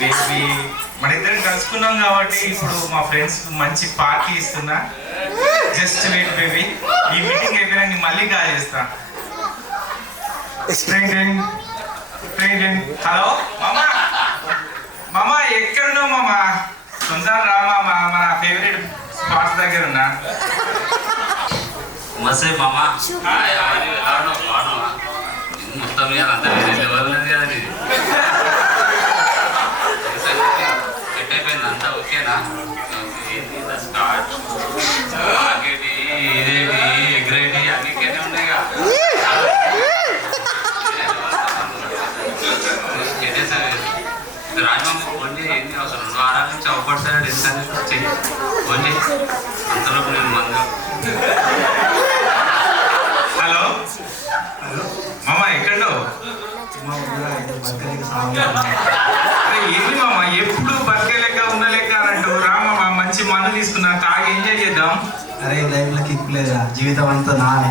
Baby మన ఇద్దరం కలుసుకున్నాం కాబట్టి ఇప్పుడు మా ఫ్రెండ్స్ మంచి పార్టీ ఇస్తున్నా. జస్ట్ వెయిట్ బేబీ, ఈ మీటింగ్ అయిపోయినా మళ్ళీ కాల్ చేస్తా. హలో మామా, మామా ఎక్కడున్నావు మామా? తొందర రా మామా, మన ఫేవరెట్ స్పాట్స్ దగ్గర ఉన్నా. మసే మామ మొత్తం అంతా లెవెల్ కదా ఇది సెట్ అయిపోయింది అంతా ఓకేనా? ఏంటి స్టార్ట్ మార్కెట్ ఇదేంటి ఎగ్రేటి అన్నిటికనే ఉన్నాయిగా. రాజమామ ఫోన్ చేయి, ఏంటి అసలు 2 వారాల నుంచి అవపడతాడు ఎంత చెయ్యి ఫోన్ చేయి. అంతలోపు నేను మందు. హలో మామా ఎక్కడో? ఏంటి మామ ఎప్పుడు బతికే లెక్క ఉన్న లెక్క అన్నట్టు రా మామ, మంచి మందు తీసుకున్నా, తాగి ఎంజాయ్ చేద్దాం. అరే లైఫ్లో కిక్ లేదా, జీవితం అంతా నానే,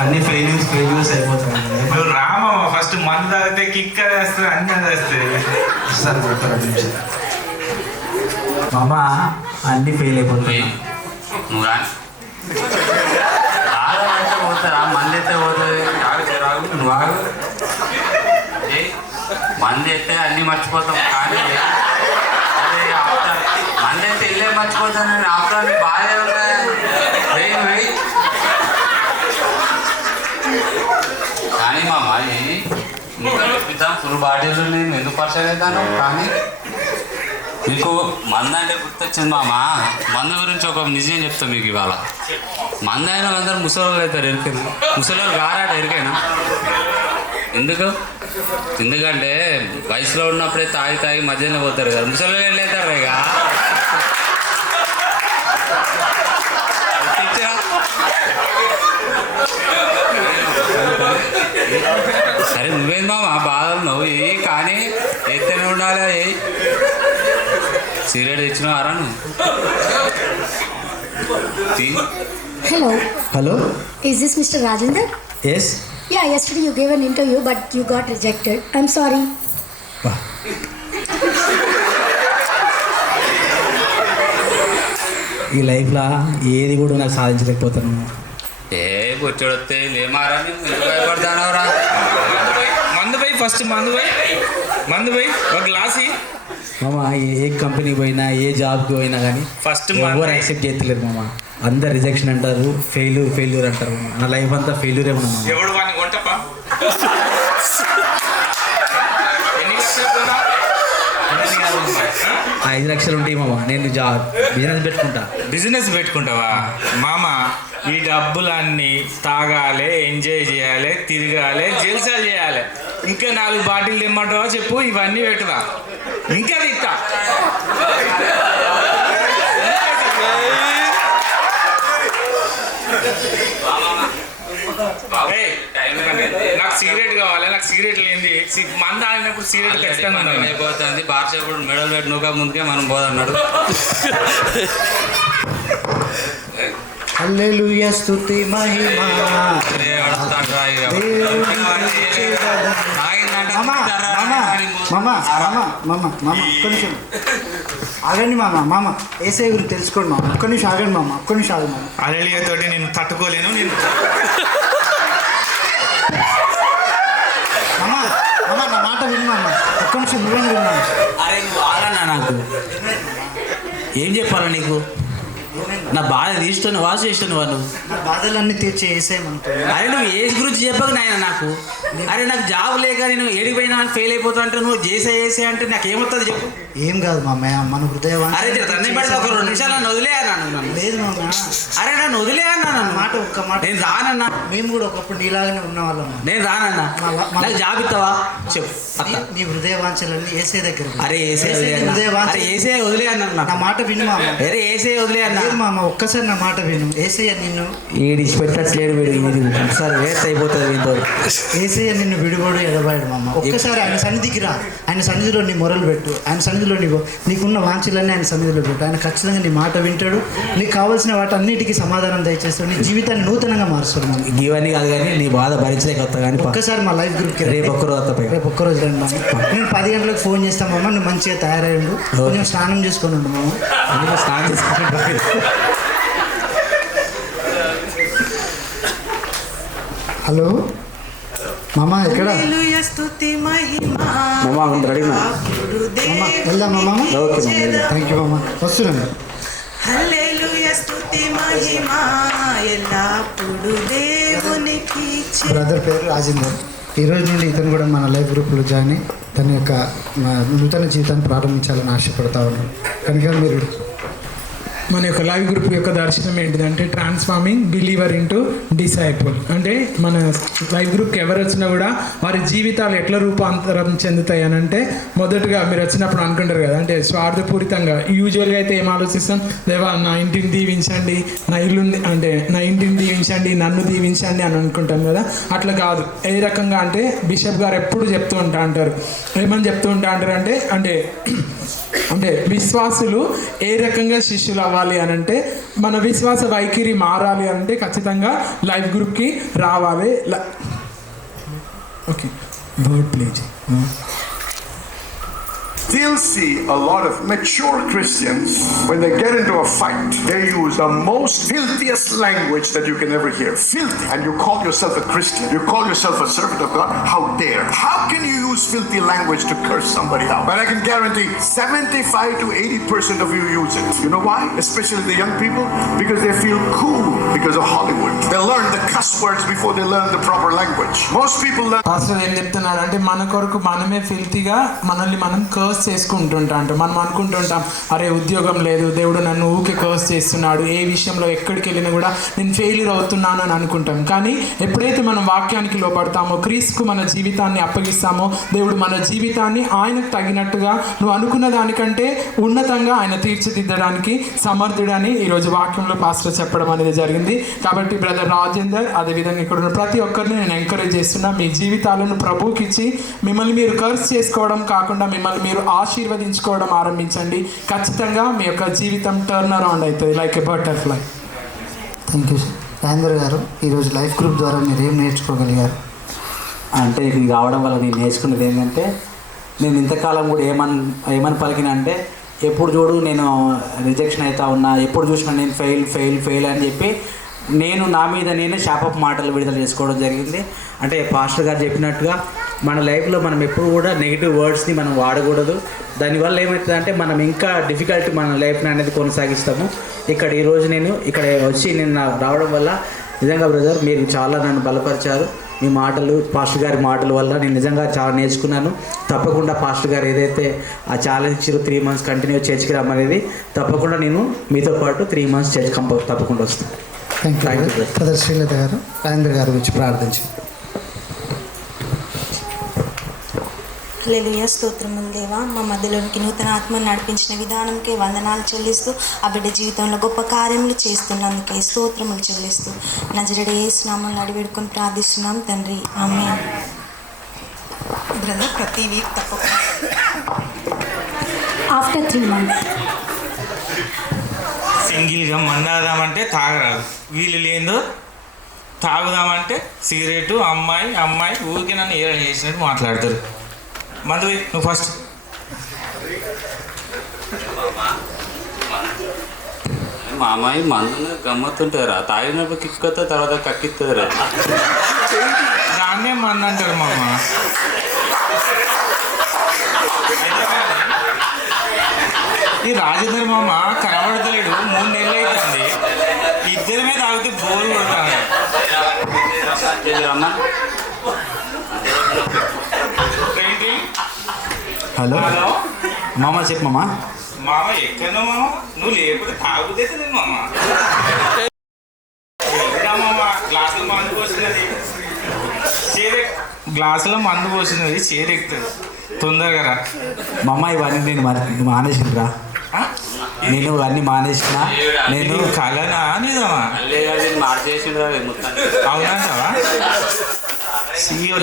అన్ని ఫెయిల్యూర్స్ అయిపోతాయి. నువ్వు రా మామ, ఫస్ట్ మందు తాగితే కిక్ అది వస్తుంది, అన్నీ అది వస్తుంది. మామ అన్ని ఫెయిల్ అయిపోతాయి. నువ్వు రా ఆగమంటే పోతారా? మంది ఎత్తే పోతుంది. రాగు నువ్వు ఆగు. మంది ఎత్తే అన్నీ మర్చిపోతాం కానీ అదే ఆపుతాను. మంది ఎత్తే ఇల్లే మర్చిపోతాను నేను ఆపుతాను. బాగా ఉన్నాయి కానీ మా మాది ఇంకా చెప్తాను. ఫుల్ బాడీలో నేను ఎందుకు పరిచయం అవుతాను కానీ మీకు మందు అంటే గుర్తొచ్చింది మామ. మందు గురించి ఒక నిజం చెప్తాను మీకు ఇవాళ. మందు అయిన అందరూ ముసలోళ్ళు అవుతారు, ఎరికైనా ముసలోళ్ళు గారాట ఎరికైనా. ఎందుకంటే వయసులో ఉన్నప్పుడే తాగి మధ్యలో పోతారు కదా, ముసలోళ్ళు వెళ్ళవుతారు ఇక. సరే నువ్వేం మామ బాధలు నువ్వు కానీ ఎత్తనే ఉండాలి. సిగరెట్ తెచ్చినావారా నువ్వు? Hello. Hello Is this Mr. Rajendra? Yes. Yeah, yesterday you gave an interview but you got rejected. I'm sorry. ఈ లైఫ్లో ఏది కూడా నాకు సాధించలేకపోతాను. ఏ కూర్చోడొస్తే లేమారా భయపడతానవరా? మందు పోయి ఫస్ట్ మందు పోయి ఒక గ్లాస్. మామ ఏ కంపెనీకి పోయినా ఏ జాబ్కి పోయినా కానీ ఫస్ట్ ఎవరు యాక్సెప్ట్ చేస్తలేరు మామ. అందరు రిజెక్షన్ అంటారు, ఫెయిల్యూర్ అంటారు. నా లైఫ్ అంతా ఫెయిల్యూరే ఉన్నా మామ. ఎవడు వాడిని కొంటపా? 5 లక్షలు ఉంటాయి మామ. నేను బిజినెస్ పెట్టుకుంటావా మామ? ఈ డబ్బులన్నీ తాగాలి, ఎంజాయ్ చేయాలి, తిరగాలి, జల్సాలు చేయాలి. ఇంకా 4 బాటిల్ తెమ్మంటావా చెప్పు, ఇవన్నీ పెట్టుదా ఇంకా తిట్టా. నాకు సిగరెట్ కావాలి, నాకు సిగరెట్ లేని మంద ఆడినప్పుడు సిగరెట్ ఖచ్చితంగా అయిపోతుంది. బార్చేపుడు మెడల్ పెట్టి నువ్వు ముందుకే మనం పోదన్నాడు. హల్లెలూయా స్తుతి మహిమ. కొంచెం ఆగండి మామ. ఏసఐ గురించి తెలుసుకోండి మామ. ఒక్క నిమిషం ఆగండి మామ. హల్లెలూయా తోటి నేను తట్టుకోలేను. నా మాట విను మామ. ఒక్క నిమిషం నువ్వేం విన్నా. అరే నువ్వు ఆగన్నా, నాకు ఏం చెప్పాలా నీకు? నా బాధ తీస్తున్న వాసు చేస్తున్న వాళ్ళు నా బాధలన్నీ తీర్చి వేసేయమంటారు. అరే నువ్వు ఏజ్ గురించి చెప్పకు నాయన నాకు. అరే నాకు జాబ్ లేక నేను ఏడిపోయినా ఫెయిల్ అయిపోతా అంటే నువ్వు చేసే అంటే నాకు ఏమవుతుంది చెప్పు. ఏం కాదు మామయ్య, మన హృదయం. అరే తన్నే పడితే ఒక 2 నిమిషాలు నన్ను వదిలేయన్నా. లేదు మామ. అరే నన్ను వదిలేయన్నా. ఒక్క మాట. నేను రానన్నా. మేము కూడా ఒకప్పుడు నీలాగానే ఉన్నవాళ్ళం. నేను రానన్నా. నాకు జాబ్ ఇస్తావా చెప్పు. నీ హృదయ వాంఛలన్నీ ఏసే దగ్గర. అరే ఏసే వదిలేయన్నా. నా మాట విను మామ. అరే ఏసే వదిలేయన్నా మామ. ఒక్కసారి నా మాట విను. ఏసయ్య నిన్ను ఈడిచి పెట్టట్లేడు. ఒకసారి వేస్ట్ అయిపోతుంది వీటితో. ఏసయ్య నిన్ను విడిపోడు ఎడబాడు మామ. ఒక్కసారి ఆయన సన్నిధికి రా. ఆయన సన్నిధిలో నీ మొరలు పెట్టు. ఆయన సన్నిధిలో నీకున్న వాంఛలన్నీ ఆయన సన్నిధిలో పెట్టు. ఆయన ఖచ్చితంగా నీ మాట వింటాడు. ఉంటాడు, నీకు కావాల్సిన వాటి అన్నిటికీ సమాధానం దయచేస్తాడు, నీ జీవితాన్ని నూతనంగా మారుస్తాడు మామ. ఇవన్నీ కాదు కానీ నీ బాధ భరించలేక వస్తా కానీ ఒక్కసారి మా లైఫ్ గ్రూప్కి రేపు ఒక్కరోజు వస్తా పై. రేపు ఒక్కరోజు రండి మామ. నేను 10 గంటలకు ఫోన్ చేస్తామమ్మ, నువ్వు మంచిగా తయారై ఉండు, కొంచెం స్నానం చేసుకొని ఉండు మామ. అందుకే స్నానం చేసుకుంటా. హలో మామ, ఎక్కడ మామ రెడీనా? మామ వెళ్దామా మామ? ఓకే మామ. థ్యాంక్ యూ మామ, వస్తున్నాను. హల్లెలూయా స్తుతి మహిమ ఎల్లప్పుడు దేవునికి బ్రదర్ పేరు రాజేందర్. ఈ రోజు నుండి ఇతను కూడా మన లైఫ్ గ్రూప్లో జాయిన్ అయ్యి తన యొక్క నూతన జీవితాన్ని ప్రారంభించాలని ఆశపడతా ఉన్నాను. కనుక మీరు మన యొక్క లైవ్ గ్రూప్ యొక్క దర్శనం ఏంటిదంటే ట్రాన్స్ఫార్మింగ్ బిలీవర్ ఇంటూ డిసైపుల్. అంటే మన లైవ్ గ్రూప్కి ఎవరు వచ్చినా కూడా వారి జీవితాలు ఎట్లా రూపాంతరం చెందుతాయి అని అంటే, మొదటగా మీరు వచ్చినప్పుడు అనుకుంటారు కదా, అంటే స్వార్థపూరితంగా యూజువల్గా అయితే ఏం ఆలోచిస్తాం, దేవా నా ఇంటిని దీవించండి, నా ఇల్లు అంటే నా ఇంటిని దీవించండి, నన్ను దీవించండి అని అనుకుంటాం కదా. అట్లా కాదు. ఏ రకంగా అంటే బిషప్ గారు ఎప్పుడు చెప్తూ అంటారు, ఏమని చెప్తూ అంటారు అంటే అంటే అంటే విశ్వాసులు ఏ రకంగా శిష్యులు అవ్వాలి అని అంటే, మన విశ్వాస వైఖరి మారాలి అంటే ఖచ్చితంగా లైఫ్ గ్రూప్కి రావాలి. ఓకే, వర్డ్ ప్లే చేయి. Still see a lot of mature Christians, when they get into a fight, they use the most filthiest language that you can ever hear. Filthy. And you call yourself a Christian. You call yourself a servant of God. How dare? How can you use filthy language to curse somebody out? But I can guarantee 75 to 80% of you use it. You know why? Especially the young people. Because they feel cool because of Hollywood. They learn the cuss words before they learn the proper language. Most people learn. Pastor ఏం చెప్తున్నారు అంటే, మన కొరకు మనమే ఫిల్తీగా మనల్ని మనం curse చేసుకుంటుంటాం. అంటే మనం అనుకుంటుంటాం, అరే ఉద్యోగం లేదు, దేవుడు నన్ను ఊకే కర్స్ చేస్తున్నాడు, ఏ విషయంలో ఎక్కడికి వెళ్ళినా కూడా నేను ఫెయిల్యూర్ అవుతున్నాను అని అనుకుంటాం. కానీ ఎప్పుడైతే మనం వాక్యానికి లోపడతామో, క్రీస్తుకు మన జీవితాన్ని అప్పగిస్తామో, దేవుడు మన జీవితాన్ని ఆయనకు తగినట్టుగా, నువ్వు అనుకున్న దానికంటే ఉన్నతంగా ఆయన తీర్చిదిద్దడానికి సమర్థుడని ఈరోజు వాక్యంలో పాస్టర్ చెప్పడం అనేది జరిగింది. కాబట్టి బ్రదర్ రాజేందర్, అదేవిధంగా ఇక్కడ ఉన్న ప్రతి ఒక్కరిని నేను ఎంకరేజ్ చేస్తున్నా, మీ జీవితాలను ప్రభువుకి ఇచ్చి మిమ్మల్ని మీరు కర్స్ చేసుకోవడం కాకుండా మిమ్మల్ని మీరు ఆశీర్వదించుకోవడం ఆరంభించండి. ఖచ్చితంగా మీ యొక్క జీవితం టర్న్ అరౌండ్ అవుతుంది like a butterfly. Thank you Rajender గారు. ఈరోజు లైఫ్ గ్రూప్ ద్వారా మీరు ఏం నేర్చుకోగలిగారు? అంటే ఇది రావడం వల్ల నేను నేర్చుకున్నది ఏంటంటే, నేను ఇంతకాలం కూడా ఏమని పలికిన అంటే, ఎప్పుడు చూడు నేను రిజెక్షన్ అవుతా ఉన్నా, ఎప్పుడు చూసినా నేను ఫెయిల్ అని చెప్పి నేను నా మీద నేనే శాపపు మాటలు విడుదల చేసుకోవడం జరిగింది. అంటే పాస్టర్ గారు చెప్పినట్టుగా మన లైఫ్లో మనం ఎప్పుడు కూడా నెగిటివ్ వర్డ్స్ని మనం వాడకూడదు. దానివల్ల ఏమవుతుందంటే మనం ఇంకా డిఫికల్ట్ మన లైఫ్ని అనేది కొనసాగిస్తాము. ఈరోజు నేను ఇక్కడ వచ్చి నేను రావడం వల్ల నిజంగా బ్రదర్ మీరు చాలా నన్ను బలపరిచారు. మీ మాటలు, పాస్టర్ గారి మాటల వల్ల నేను నిజంగా చాలా నేర్చుకున్నాను. తప్పకుండా పాస్టర్ గారు ఏదైతే ఆ ఛాలెంజ్ ఇచ్చారో 3 months కంటిన్యూ చర్చికి రమ్మనేది, తప్పకుండా నేను మీతో పాటు 3 months చర్చ్ తప్పకుండా వస్తాను. Thank you brother. శ్రీలత గారు, రాజేందర్ గారు వచ్చి ప్రార్థించి. హల్లెలూయా స్తోత్రములు దేవా, మా మధ్యలోనికి నూతన ఆత్మను నడిపించిన విధానంకే వందనాలు చెల్లిస్తూ, ఆ బిడ్డ జీవితంలో గొప్ప కార్యములు చేస్తున్నందుకే స్తోత్రములు చెల్లిస్తూ నజరేయుడు యేసు నామములో అడివేడుకొని ప్రార్థిస్తున్నాం తండ్రి, ఆమేన్. బ్రదర్ ప్రతి వీక్ తప్పకుండా After 3 months. సింగిల్గా మందాదామంటే తాగరాదు, వీళ్ళు లేదో తాగుదామంటే సిగరెట్, అమ్మాయి ఊరికే నన్ను ఏదైనా చేసినట్టు మాట్లాడతారు. మందు నువ్వు ఫస్ట్. మా అమ్మాయి మందుని గమ్మత్తుంటారా, తాగినప్పుడు కిక్కుతా, తర్వాత కక్కిస్తారా. దాన్నే మందు అంటారు మామ. ఈ రాజేంద్ర మామ కనబడతలేడు, 3 నెలలు అవుతుంది. ఇద్దరి మీద తాగితే బోర్ కొడతాను. హలో మామ, చెప్పు మామ. మామ ఎక్కడో మామ, నువ్వు లేకపోతే తాగుతే మామ. గ్లాసులో మందు పోసినది చేరెక్కుతుంది, తొందరగా రా మామ. ఇవన్నీ నేను మానేసినరా, నేను అన్నీ మానేసిన. నేను కలనా నిజమా అవునంటావా?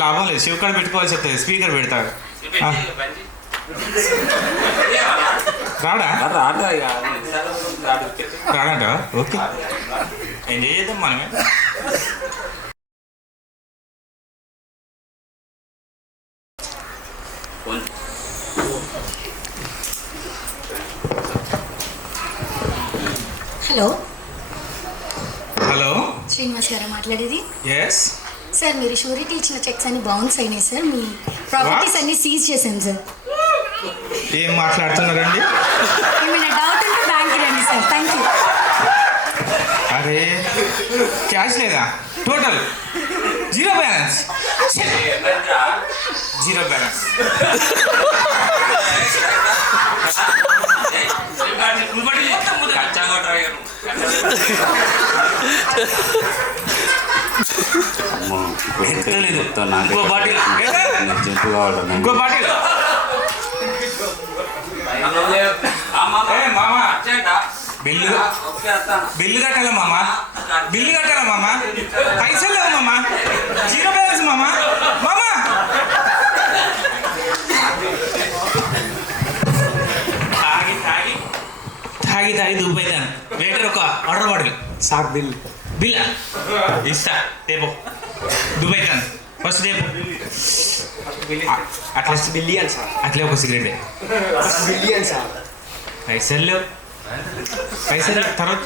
లాభం లేదు, శివకాడ పెట్టుకోవాల్సి వస్తుంది, స్పీకర్ పెడతాడు. రాడా రాడా ఇక రాడంట. ఓకే, ఎంజాయ్ చేద్దాం మనమే. హలో, హలో, శ్రీనివాస్ గారు మాట్లాడేది. ఎస్. సార్, మీరు షూరిటీ ఇచ్చిన చెక్స్ అన్ని బౌన్స్ అయినాయి సార్. మీ ప్రాపర్టీస్ అన్ని సీజ్ చేశాం సార్. ఏం మాట్లాడుతున్నారండి? ఏమైనా డౌట్ ఉంటే బ్యాంక్కి రండి సార్. Thank you. అరే, క్యాష్ లేదా? Total zero balance. Zero balance. ఇంకో బాటిల్ జంతు కావాలి. ఇంకో బాటిల్. మామా, బిల్లు కట్టాలా మామ? బిల్లు కట్టాలా మామ? పైసలు లేవు మామ. జీరో బ్యాలెన్స్ మామ. మామ, తాగి తాగి తాగి తాగి దూపైతాను. వెయిటర్ ఒక ఆర్డర్ బాటిల్. సార్ బిల్ బిల్లా ఇస్తా, రేపు దుబాయ్తాను. ఫస్ట్ రేపు అట్లా బిలియన్ సార్, అట్లే ఒక సిగరెట్. Billion sir. పైసలు లేవు, పైసలు లేవు. తర్వాత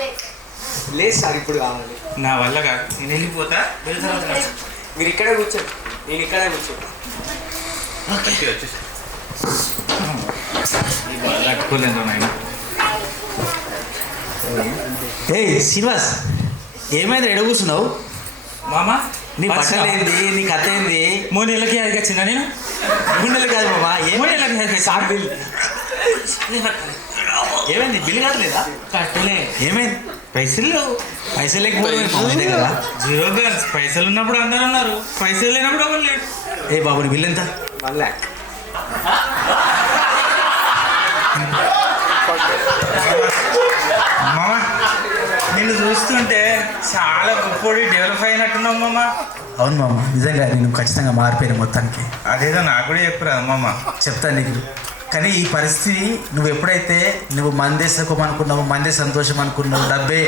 లేదు సార్, ఇప్పుడు కావాలి. నా వల్ల కాదు, నేను వెళ్ళిపోతా. మీరు ఇక్కడే కూర్చోండి, నేను ఇక్కడే కూర్చోండి. కట్టుకోలేదు నాయన. ఏయ్ శ్రీనివాస్, ఏమైంది ఎడ కూర్చున్నావు? మామ, నీ బట్టలు ఏంది, నీ కథ ఏంది? 3 నెలలకి అది వచ్చిందా నేను? 3 నెలలు కాదు మామ. 3 నెలలకి సార్ బిల్ ఏమైంది? బిల్ కట్టలేదా? కట్టలే. ఏమైంది? పైసలు లేవు. పైసలు లేకపోతే కదా. Zero balance. పైసలు ఉన్నప్పుడు అందరూ అన్నారు, పైసలు లేనప్పుడు ఎవరు లేడు. ఏ బాబు, నీ బిల్ ఎంత? 1 lakh. మామ, నిన్ను చూస్తుంటే చాలా గొప్పడి డెవలప్ అయినట్టున్నావు మామ. అవును మామ, నిజంగా నేను ఖచ్చితంగా మారిపోయాను మొత్తానికి. అదేదో నాకు కూడా చెప్పురా మామ. చెప్తాను నీకు. కానీ ఈ పరిస్థితి నువ్వు ఎప్పుడైతే నువ్వు మందే సుఖం అనుకున్నావు, మందే సంతోషం అనుకున్నావు, డబ్బే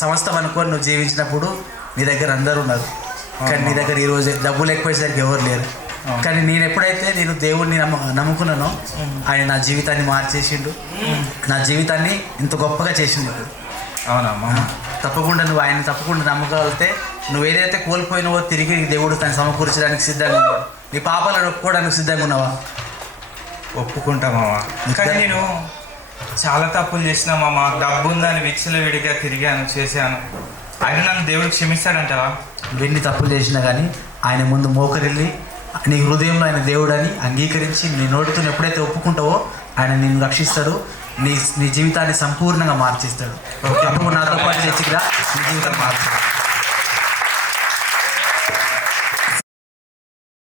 సమస్తం అనుకొని నువ్వు జీవించినప్పుడు నీ దగ్గర అందరూ ఉన్నారు. కానీ నీ దగ్గర ఈరోజు డబ్బులు ఎక్కువైసరికి ఎవరు లేరు. కానీ నేను ఎప్పుడైతే నేను దేవుడిని నమ్ముకున్నానో ఆయన నా జీవితాన్ని మార్చేసిండు, నా జీవితాన్ని ఇంత గొప్పగా చేసిండు. అవునా మామ? తప్పకుండా నువ్వు ఆయన తప్పకుండా నమ్మగలిగితే నువ్వు ఏదైతే కోల్పోయినావో తిరిగి దేవుడు తను సమకూర్చడానికి సిద్ధంగా ఉన్నావు. నీ పాపాలను ఒప్పుకోవడానికి సిద్ధంగా ఉన్నావా? ఒప్పుకుంటా మామ. కానీ నేను చాలా తప్పులు చేసిన మామ. డబ్బు ఉందని విచ్చల విడిగా తిరిగాను, చేశాను. ఆయన నన్ను దేవుడు క్షమిస్తాడంటావా? నువ్వెన్ని తప్పులు చేసినా కానీ ఆయన ముందు మోకరిల్లి నీ హృదయంలో ఆయన దేవుడని అంగీకరించి నీ నోటితో ఎప్పుడైతే ఒప్పుకుంటావో ఆయన నిన్ను రక్షిస్తాడు, నీ జీవితాన్ని సంపూర్ణంగా మార్చేస్తాడు. అప్పుడు నాతో పాటు చర్చికి రా, నీ జీవితాన్ని మార్చాడు.